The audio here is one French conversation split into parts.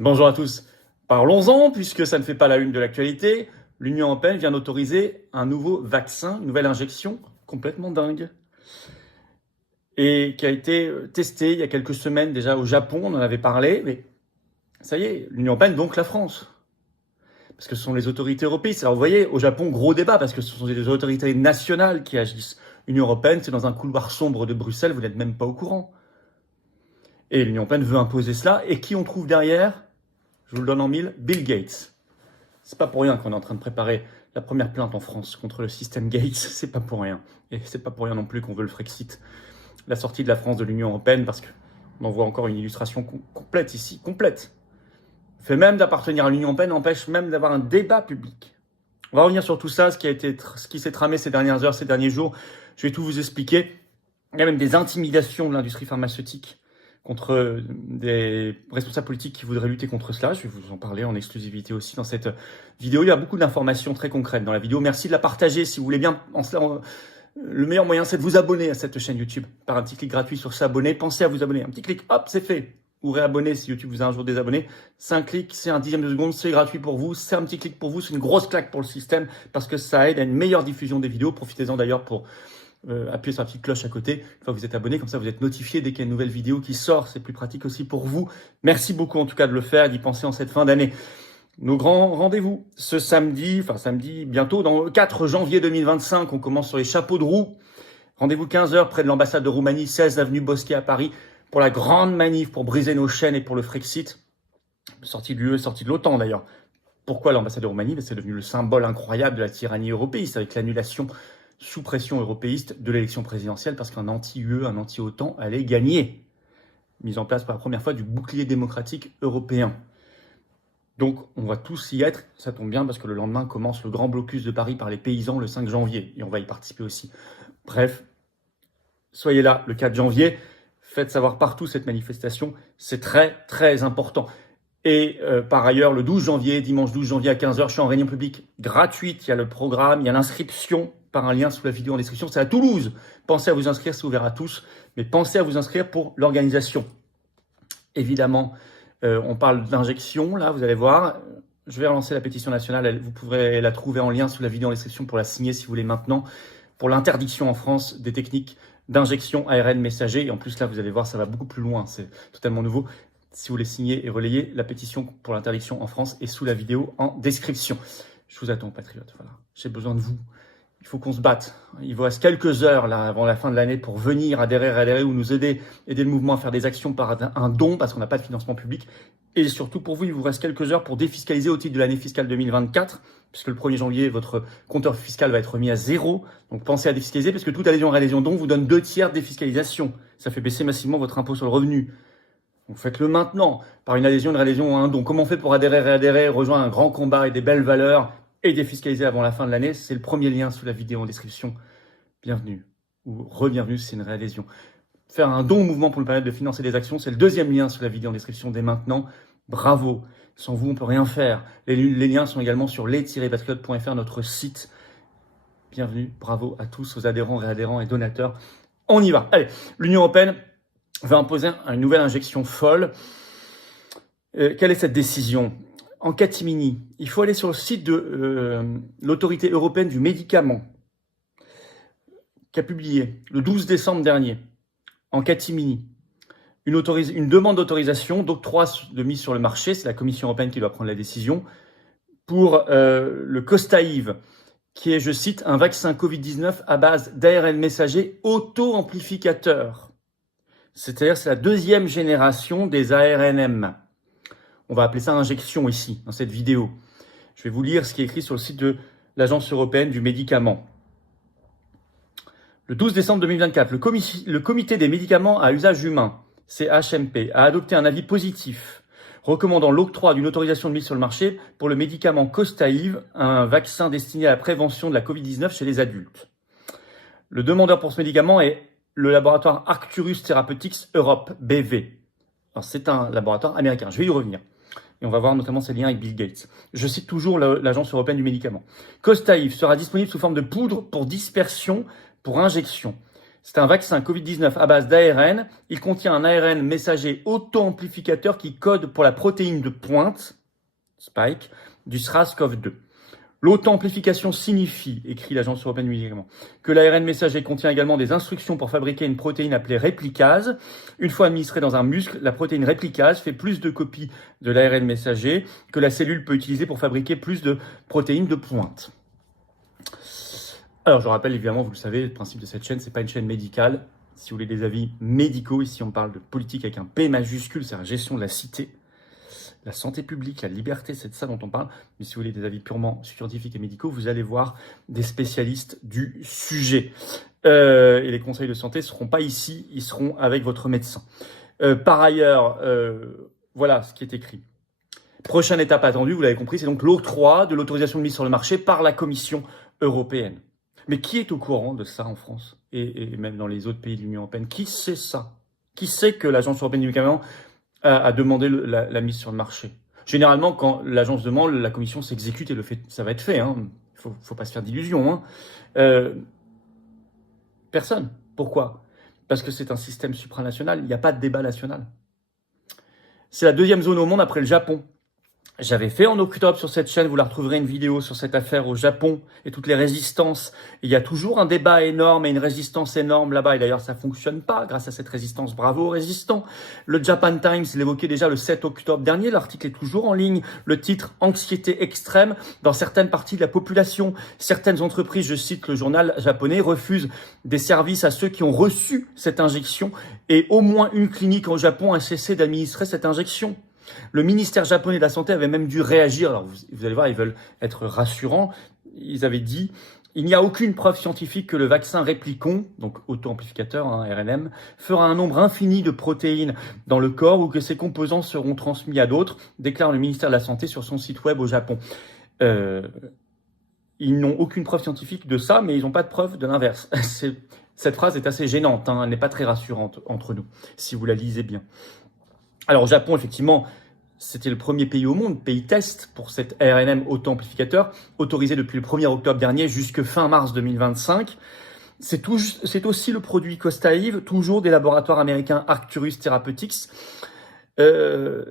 Bonjour à tous. Parlons-en, puisque ça ne fait pas la une de l'actualité. L'Union européenne vient d'autoriser un nouveau vaccin, une nouvelle injection complètement dingue. Et qui a été testé il y a quelques semaines déjà au Japon, on en avait parlé, mais ça y est, l'Union européenne, donc la France. Parce que ce sont les autorités européennes. Alors vous voyez, au Japon, gros débat, parce que ce sont des autorités nationales qui agissent. L'Union européenne, c'est dans un couloir sombre de Bruxelles, vous n'êtes même pas au courant. Et l'Union européenne veut imposer cela, et qui on trouve derrière? Je vous le donne en mille, Bill Gates. C'est pas pour rien qu'on est en train de préparer la première plainte en France contre le système Gates, c'est pas pour rien. Et c'est pas pour rien non plus qu'on veut le Frexit, la sortie de la France de l'Union européenne, parce qu'on en voit encore une illustration complète ici, complète. Le fait même d'appartenir à l'Union européenne empêche même d'avoir un débat public. On va revenir sur tout ça, ce qui s'est tramé ces dernières heures, ces derniers jours. Je vais tout vous expliquer. Il y a même des intimidations de l'industrie pharmaceutique contre des responsables politiques qui voudraient lutter contre cela. Je vais vous en parler en exclusivité aussi dans cette vidéo. Il y a beaucoup d'informations très concrètes dans la vidéo. Merci de la partager si vous voulez bien. Le meilleur moyen, c'est de vous abonner à cette chaîne YouTube par un petit clic gratuit sur s'abonner. Pensez à vous abonner. Un petit clic, hop, c'est fait. Ou réabonner si YouTube vous a un jour désabonné. C'est un clic, c'est un dixième de seconde, c'est gratuit pour vous. C'est un petit clic pour vous, c'est une grosse claque pour le système parce que ça aide à une meilleure diffusion des vidéos. Profitez-en d'ailleurs pour appuyez sur la petite cloche à côté, une fois que vous êtes abonné, comme ça vous êtes notifié dès qu'il y a une nouvelle vidéo qui sort, c'est plus pratique aussi pour vous. Merci beaucoup en tout cas de le faire et d'y penser en cette fin d'année. Nos grands rendez-vous, ce samedi, bientôt, dans le 4 janvier 2025, on commence sur les chapeaux de roue. Rendez-vous 15h près de l'ambassade de Roumanie, 16 avenue Bosquet à Paris, pour la grande manif pour briser nos chaînes et pour le Frexit. Sortie de l'UE, sortie de l'OTAN d'ailleurs. Pourquoi l'ambassade de Roumanie? C'est devenu le symbole incroyable de la tyrannie européiste avec l'annulation sous pression européiste de l'élection présidentielle parce qu'un anti-UE, un anti-OTAN allait gagner. Mise en place pour la première fois du bouclier démocratique européen. Donc on va tous y être, ça tombe bien parce que le lendemain commence le grand blocus de Paris par les paysans le 5 janvier et on va y participer aussi. Bref, soyez là le 4 janvier, faites savoir partout cette manifestation, c'est très très important. Et par ailleurs, le 12 janvier, dimanche 12 janvier à 15h, je suis en réunion publique gratuite, il y a le programme, il y a l'inscription par un lien sous la vidéo en description, c'est à Toulouse. Pensez à vous inscrire, c'est ouvert à tous, mais pensez à vous inscrire pour l'organisation. Évidemment, on parle d'injection, là, vous allez voir. Je vais relancer la pétition nationale, vous pourrez la trouver en lien sous la vidéo en description pour la signer si vous voulez maintenant, pour l'interdiction en France des techniques d'injection ARN messager. Et en plus, là, vous allez voir, ça va beaucoup plus loin, c'est totalement nouveau. Si vous voulez signer et relayer, la pétition pour l'interdiction en France est sous la vidéo en description. Je vous attends, patriotes, voilà. J'ai besoin de vous. Il faut qu'on se batte. Il vous reste quelques heures là avant la fin de l'année pour venir adhérer ou nous aider le mouvement à faire des actions par un don parce qu'on n'a pas de financement public. Et surtout pour vous, il vous reste quelques heures pour défiscaliser au titre de l'année fiscale 2024, puisque le 1er janvier, votre compteur fiscal va être remis à 0. Donc pensez à défiscaliser parce que toute adhésion et adhésion don vous donne 2/3 de défiscalisation. Ça fait baisser massivement votre impôt sur le revenu. Donc faites-le maintenant, par une adhésion, une réadhésion ou un don. Comment on fait pour adhérer, rejoindre un grand combat et des belles valeurs et défiscaliser avant la fin de l'année? C'est le premier lien sous la vidéo en description. Bienvenue ou re-bienvenue si c'est une réadhésion. Faire un don au mouvement pour nous permettre de financer des actions, c'est le deuxième lien sous la vidéo en description dès maintenant. Bravo. Sans vous, on peut rien faire. Les liens sont également sur les-patriotes.fr, notre site. Bienvenue, bravo à tous, aux adhérents, réadhérents et donateurs. On y va. Allez, l'Union européenne va imposer une nouvelle injection folle. Quelle est cette décision? En catimini, il faut aller sur le site de l'autorité européenne du médicament, qui a publié le 12 décembre dernier, en catimini, une demande d'autorisation, d'octroi de mise sur le marché, c'est la Commission européenne qui doit prendre la décision, pour le Costaïv, qui est, je cite, un vaccin Covid-19 à base d'ARN messager auto-amplificateur. C'est-à-dire c'est la deuxième génération des ARNM. On va appeler ça injection ici, dans cette vidéo. Je vais vous lire ce qui est écrit sur le site de l'Agence européenne du médicament. Le 12 décembre 2024, le comité des médicaments à usage humain, CHMP, a adopté un avis positif recommandant l'octroi d'une autorisation de mise sur le marché pour le médicament Costaïv, un vaccin destiné à la prévention de la Covid-19 chez les adultes. Le demandeur pour ce médicament est le laboratoire Arcturus Therapeutics Europe, BV. C'est un laboratoire américain, je vais y revenir. Et on va voir notamment ses liens avec Bill Gates. Je cite toujours l'Agence européenne du médicament. Costaïv sera disponible sous forme de poudre pour dispersion, pour injection. C'est un vaccin Covid-19 à base d'ARN. Il contient un ARN messager auto-amplificateur qui code pour la protéine de pointe, Spike, du SRAS-CoV-2. L'auto-amplification signifie, écrit l'Agence européenne du médicament, que l'ARN messager contient également des instructions pour fabriquer une protéine appelée réplicase. Une fois administrée dans un muscle, la protéine réplicase fait plus de copies de l'ARN messager que la cellule peut utiliser pour fabriquer plus de protéines de pointe. Alors je rappelle évidemment, vous le savez, le principe de cette chaîne, c'est pas une chaîne médicale. Si vous voulez des avis médicaux, ici on parle de politique avec un P majuscule, c'est la gestion de la cité. La santé publique, la liberté, c'est de ça dont on parle. Mais si vous voulez des avis purement scientifiques et médicaux, vous allez voir des spécialistes du sujet. Et les conseils de santé ne seront pas ici, ils seront avec votre médecin. Par ailleurs, voilà ce qui est écrit. Prochaine étape attendue, vous l'avez compris, c'est donc l'octroi de l'autorisation de mise sur le marché par la Commission européenne. Mais qui est au courant de ça en France et même dans les autres pays de l'Union européenne? Qui sait ça? Qui sait que l'Agence européenne du médicament à demander la mise sur le marché? Généralement, quand l'agence demande, la commission s'exécute et le fait, ça va être fait. Hein. Faut pas se faire d'illusions. Hein. Personne. Pourquoi? Parce que c'est un système supranational. Il n'y a pas de débat national. C'est la deuxième zone au monde après le Japon. J'avais fait en octobre sur cette chaîne, vous la retrouverez une vidéo sur cette affaire au Japon et toutes les résistances. Il y a toujours un débat énorme et une résistance énorme là-bas. Et d'ailleurs, ça fonctionne pas grâce à cette résistance. Bravo aux résistants. Le Japan Times l'évoquait déjà le 7 octobre dernier. L'article est toujours en ligne. Le titre « Anxiété extrême dans certaines parties de la population. Certaines entreprises, je cite le journal japonais, refusent des services à ceux qui ont reçu cette injection. Et au moins une clinique au Japon a cessé d'administrer cette injection. » Le ministère japonais de la Santé avait même dû réagir. Alors vous allez voir, ils veulent être rassurants. Ils avaient dit « Il n'y a aucune preuve scientifique que le vaccin Réplicon, donc auto-amplificateur, hein, RNM, fera un nombre infini de protéines dans le corps ou que ces composants seront transmis à d'autres », déclare le ministère de la Santé sur son site web au Japon. Ils n'ont aucune preuve scientifique de ça, mais ils n'ont pas de preuve de l'inverse. Cette phrase est assez gênante, hein, elle n'est pas très rassurante entre nous, si vous la lisez bien. Alors, au Japon, effectivement, c'était le premier pays au monde, pays test pour cet RNM auto-amplificateur, autorisé depuis le 1er octobre dernier jusque fin mars 2025. C'est aussi le produit Costa-Ive, toujours des laboratoires américains Arcturus Therapeutics. Là-bas,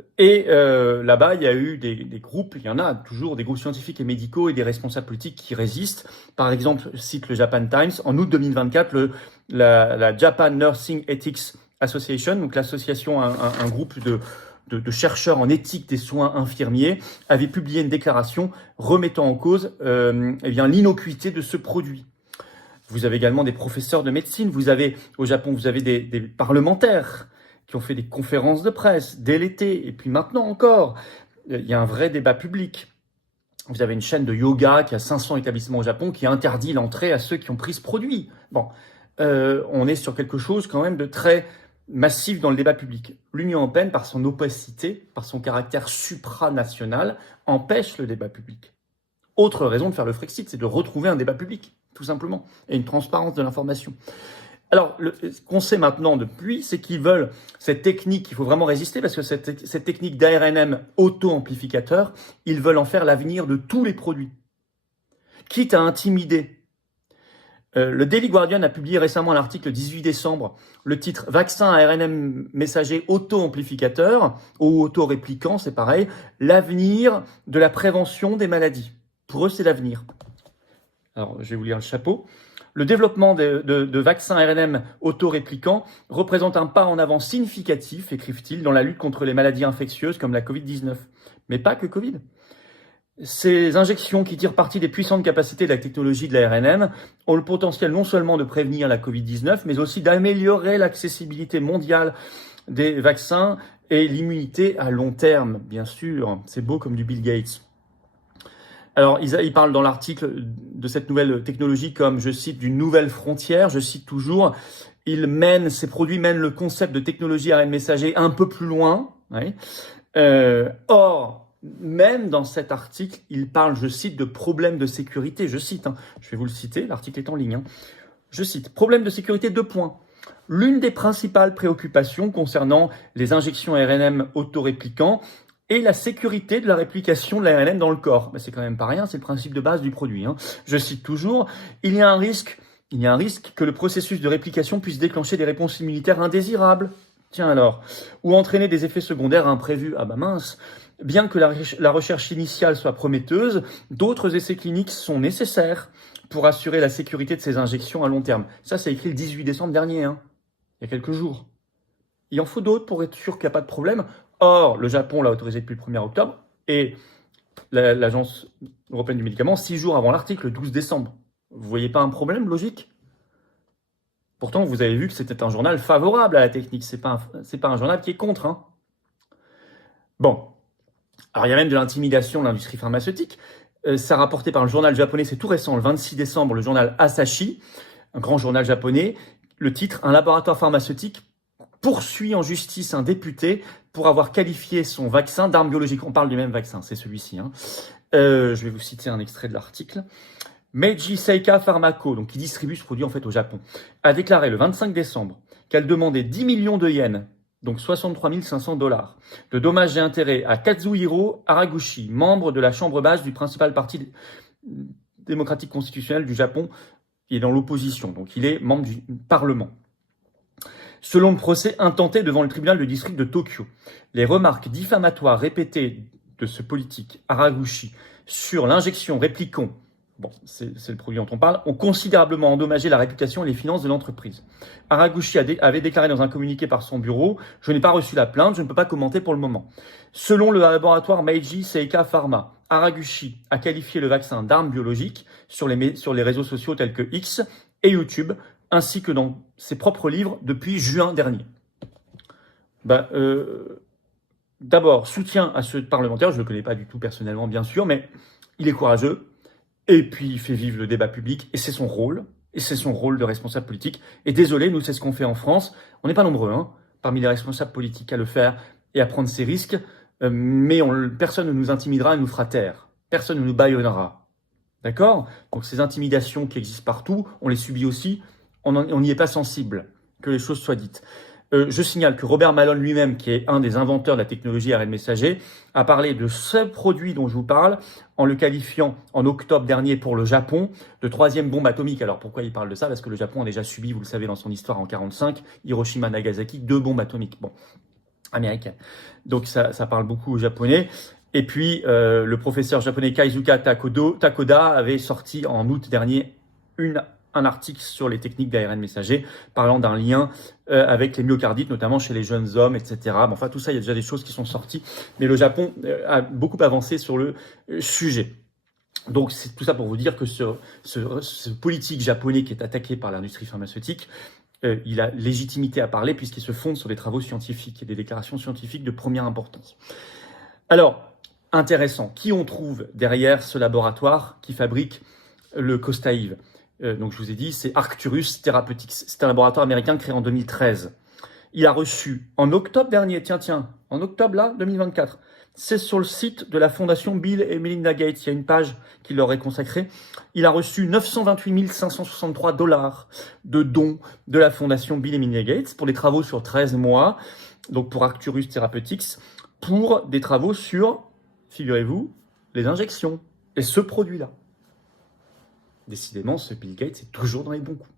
il y a eu des groupes, il y en a toujours des groupes scientifiques et médicaux et des responsables politiques qui résistent. Par exemple, cite le Japan Times, en août 2024, la Japan Nursing Ethics Association, donc l'association, un groupe de chercheurs en éthique des soins infirmiers, avait publié une déclaration remettant en cause l'innocuité de ce produit. Vous avez également des professeurs de médecine, au Japon, vous avez des parlementaires qui ont fait des conférences de presse dès l'été, et puis maintenant encore, il y a un vrai débat public. Vous avez une chaîne de yoga qui a 500 établissements au Japon qui interdit l'entrée à ceux qui ont pris ce produit. Bon, on est sur quelque chose quand même de très massif dans le débat public. L'Union européenne, par son opacité, par son caractère supranational, empêche le débat public. Autre raison de faire le Frexit, c'est de retrouver un débat public, tout simplement, et une transparence de l'information. Alors, ce qu'on sait maintenant depuis, c'est qu'ils veulent cette technique, il faut vraiment résister, parce que cette technique d'ARNM auto-amplificateur, ils veulent en faire l'avenir de tous les produits, quitte à intimider. Le Daily Guardian a publié récemment un article le 18 décembre, le titre « Vaccin à RNM messager auto-amplificateur » ou « auto-répliquant », c'est pareil, « L'avenir de la prévention des maladies ». Pour eux, c'est l'avenir. Alors, je vais vous lire le chapeau. Le développement de vaccins RNM auto-répliquants représente un pas en avant significatif, écrivent-ils, dans la lutte contre les maladies infectieuses comme la Covid-19. Mais pas que Covid. Ces injections qui tirent parti des puissantes capacités de la technologie de la RNM ont le potentiel non seulement de prévenir la Covid-19, mais aussi d'améliorer l'accessibilité mondiale des vaccins et l'immunité à long terme, bien sûr. C'est beau comme du Bill Gates. Alors, ils parlent dans l'article de cette nouvelle technologie comme, je cite, d'une nouvelle frontière, je cite toujours, ces produits mènent le concept de technologie ARN messager un peu plus loin. Ouais. Or, même dans cet article, il parle, je cite, de problèmes de sécurité. Je cite, je vais vous le citer, l'article est en ligne. Je cite, problème de sécurité, 2 points. L'une des principales préoccupations concernant les injections RNM autorépliquants est la sécurité de la réplication de l'ARN dans le corps. Mais c'est quand même pas rien, c'est le principe de base du produit. Je cite toujours, il y a un risque Il y a un risque que le processus de réplication puisse déclencher des réponses immunitaires indésirables. Tiens alors. Ou entraîner des effets secondaires imprévus. Ah bah mince. Bien que la recherche initiale soit prometteuse, d'autres essais cliniques sont nécessaires pour assurer la sécurité de ces injections à long terme. Ça, c'est écrit le 18 décembre dernier, hein, il y a quelques jours. Il en faut d'autres pour être sûr qu'il n'y a pas de problème. Or, le Japon l'a autorisé depuis le 1er octobre et l'Agence européenne du médicament 6 jours avant l'article, le 12 décembre. Vous voyez pas un problème logique? Pourtant, vous avez vu que c'était un journal favorable à la technique. C'est pas un journal qui est contre. Hein. Bon. Alors, il y a même de l'intimidation de l'industrie pharmaceutique. Ça rapporté par le journal japonais, c'est tout récent, le 26 décembre, le journal Asahi, un grand journal japonais. Le titre, un laboratoire pharmaceutique poursuit en justice un député pour avoir qualifié son vaccin d'arme biologique. On parle du même vaccin, c'est celui-ci. Hein. Je vais vous citer un extrait de l'article. Meiji Seika Pharmaco, donc qui distribue ce produit en fait au Japon, a déclaré le 25 décembre qu'elle demandait 10 millions de yens, donc 63 500 $, de dommages et intérêts à Kazuhiro Haraguchi, membre de la chambre basse du principal parti démocratique constitutionnel du Japon, qui est dans l'opposition, donc il est membre du Parlement. Selon le procès intenté devant le tribunal de district de Tokyo, les remarques diffamatoires répétées de ce politique Haraguchi sur l'injection Réplicon, bon, c'est le produit dont on parle, ont considérablement endommagé la réputation et les finances de l'entreprise. Haraguchi avait déclaré dans un communiqué par son bureau « Je n'ai pas reçu la plainte, je ne peux pas commenter pour le moment ». Selon le laboratoire Meiji Seika Pharma, Haraguchi a qualifié le vaccin d'arme biologique sur les réseaux sociaux tels que X et YouTube, ainsi que dans ses propres livres depuis juin dernier. D'abord, soutien à ce parlementaire, je ne le connais pas du tout personnellement bien sûr, mais il est courageux, et puis il fait vivre le débat public, et c'est son rôle de responsable politique. Et désolé, nous c'est ce qu'on fait en France, on n'est pas nombreux hein, parmi les responsables politiques à le faire et à prendre ces risques, mais personne ne nous intimidera et nous fera taire, personne ne nous bâillonnera. D'accord? Donc ces intimidations qui existent partout, on les subit aussi, on n'y est pas sensible, que les choses soient dites. Je signale que Robert Malone lui-même, qui est un des inventeurs de la technologie ARN messager, a parlé de ce produit dont je vous parle en le qualifiant en octobre dernier pour le Japon de troisième bombe atomique. Alors pourquoi il parle de ça? Parce que le Japon a déjà subi, vous le savez, dans son histoire en 1945, Hiroshima, Nagasaki, 2 bombes atomiques. Bon, américaines. Donc ça parle beaucoup aux Japonais. Et puis le professeur japonais Kaizuka Takoda avait sorti en août dernier un article sur les techniques d'ARN messager, parlant d'un lien avec les myocardites, notamment chez les jeunes hommes, etc. Bon, enfin, tout ça, il y a déjà des choses qui sont sorties, mais le Japon a beaucoup avancé sur le sujet. Donc, c'est tout ça pour vous dire que ce politique japonais qui est attaqué par l'industrie pharmaceutique, il a légitimité à parler puisqu'il se fonde sur des travaux scientifiques et des déclarations scientifiques de première importance. Alors, intéressant, qui on trouve derrière ce laboratoire qui fabrique le Costaïve? Donc je vous ai dit, c'est Arcturus Therapeutics. C'est un laboratoire américain créé en 2013. Il a reçu en octobre dernier, en octobre là, 2024, c'est sur le site de la fondation Bill et Melinda Gates, il y a une page qui leur est consacrée. Il a reçu 928 563 $ de dons de la fondation Bill et Melinda Gates pour des travaux sur 13 mois, donc pour Arcturus Therapeutics, pour des travaux sur, figurez-vous, les injections et ce produit-là. Décidément, ce Bill Gates est toujours dans les bons coups.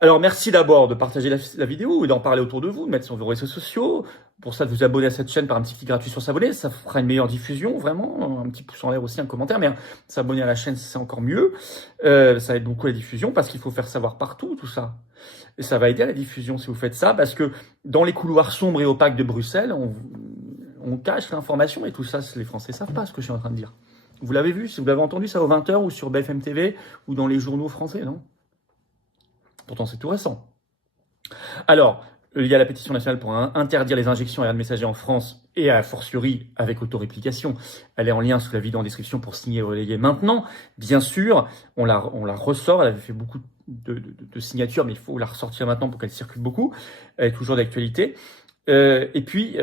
Alors, merci d'abord de partager la vidéo et d'en parler autour de vous, de mettre sur vos réseaux sociaux. Pour ça, de vous abonner à cette chaîne par un petit clic gratuit sur s'abonner. Ça fera une meilleure diffusion, vraiment. Un petit pouce en l'air aussi, un commentaire. Mais s'abonner à la chaîne, c'est encore mieux. Ça aide beaucoup à la diffusion parce qu'il faut faire savoir partout tout ça. Et ça va aider à la diffusion si vous faites ça. Parce que dans les couloirs sombres et opaques de Bruxelles, on cache l'information. Et tout ça, les Français ne savent pas ce que je suis en train de dire. Vous l'avez vu, si vous l'avez entendu ça aux 20h ou sur BFM TV ou dans les journaux français, non? Pourtant, c'est tout récent. Alors, il y a la pétition nationale pour interdire les injections ARN messager en France et a fortiori avec autoréplication. Elle est en lien sous la vidéo en description pour signer et relayer maintenant. Bien sûr, on la ressort. Elle avait fait beaucoup de signatures, mais il faut la ressortir maintenant pour qu'elle circule beaucoup. Elle est toujours d'actualité. Et puis,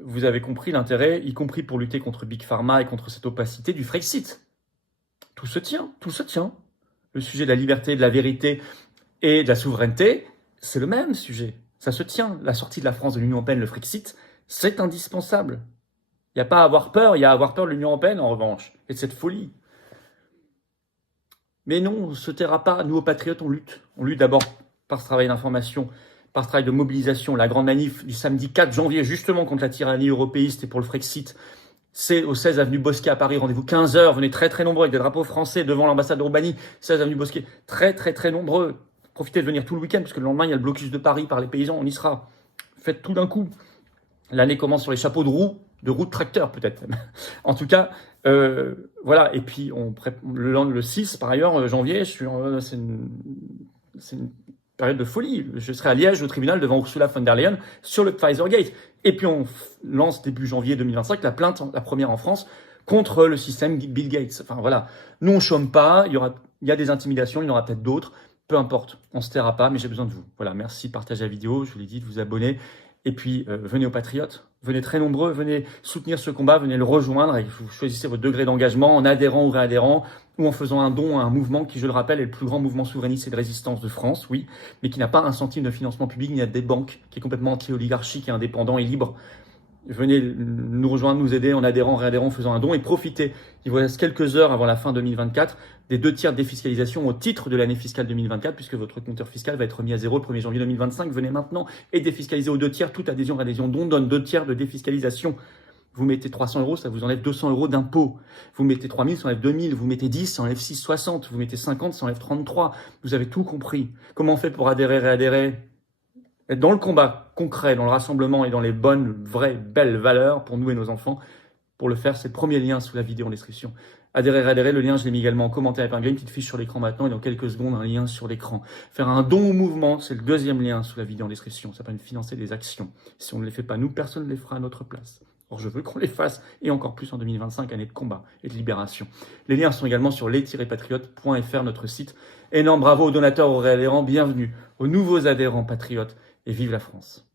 vous avez compris l'intérêt, y compris pour lutter contre Big Pharma et contre cette opacité du Frexit. Tout se tient. Le sujet de la liberté, de la vérité et de la souveraineté, c'est le même sujet. Ça se tient. La sortie de la France de l'Union européenne, le Frexit, c'est indispensable. Il n'y a pas à avoir peur, il y a à avoir peur de l'Union européenne en revanche, et de cette folie. Mais non, on ne se taira pas. Nous, aux Patriotes, on lutte. On lutte d'abord par ce travail d'information, par ce travail de mobilisation. La grande manif du samedi 4 janvier, justement contre la tyrannie européiste et pour le Frexit, c'est au 16 avenue Bosquet à Paris. Rendez-vous 15h. Venez très très nombreux avec des drapeaux français devant l'ambassade de Roumanie. 16 avenue Bosquet. Très très très nombreux. Profitez de venir tout le week-end parce que le lendemain, il y a le blocus de Paris par les paysans. On y sera. Faites tout d'un coup. L'année commence sur les chapeaux de roue de tracteur peut-être. En tout cas, voilà. Et puis le 6 par ailleurs janvier, c'est une période de folie. Je serai à Liège au tribunal devant Ursula von der Leyen sur le Pfizer Gate. Et puis on lance début janvier 2025 la plainte, la première en France, contre le système Bill Gates. Enfin voilà, nous on chôme pas. Il y a des intimidations, il y en aura peut-être d'autres. Peu importe, on se taira pas, mais j'ai besoin de vous. Voilà, merci, partagez la vidéo. Je vous l'ai dit, de vous abonner. Et puis, venez aux Patriotes, venez très nombreux, venez soutenir ce combat, venez le rejoindre et vous choisissez votre degré d'engagement en adhérant ou réadhérant ou en faisant un don à un mouvement qui, je le rappelle, est le plus grand mouvement souverainiste et de résistance de France, oui, mais qui n'a pas un centime de financement public ni à des banques, qui est complètement anti-oligarchique et indépendant et libre. Venez nous rejoindre, nous aider en adhérant, réadhérant, en faisant un don et profitez. Il vous reste quelques heures avant la fin 2024 des 2 tiers de défiscalisation au titre de l'année fiscale 2024 puisque votre compteur fiscal va être mis à zéro le 1er janvier 2025. Venez maintenant et défiscaliser aux 2 tiers. Toute adhésion, réadhésion, don donne 2 tiers de défiscalisation. Vous mettez 300 €, ça vous enlève 200 € d'impôt. Vous mettez 3000, ça enlève 2000. Vous mettez 10, ça enlève 6,60. Vous mettez 50, ça enlève 33. Vous avez tout compris. Comment on fait pour adhérer, réadhérer? Être dans le combat concret, dans le rassemblement et dans les bonnes, vraies, belles valeurs pour nous et nos enfants. Pour le faire, c'est le premier lien sous la vidéo en description. Adhérer, réadhérer, le lien, je l'ai mis également en commentaire épinglé, une petite fiche sur l'écran maintenant et dans quelques secondes, un lien sur l'écran. Faire un don au mouvement, c'est le 2e lien sous la vidéo en description. Ça permet de financer des actions. Si on ne les fait pas, nous, personne ne les fera à notre place. Or, je veux qu'on les fasse, et encore plus en 2025, année de combat et de libération. Les liens sont également sur les-patriotes.fr, notre site. Énorme bravo aux donateurs, aux réadhérents, bienvenue aux nouveaux adhérents patriotes, et vive la France.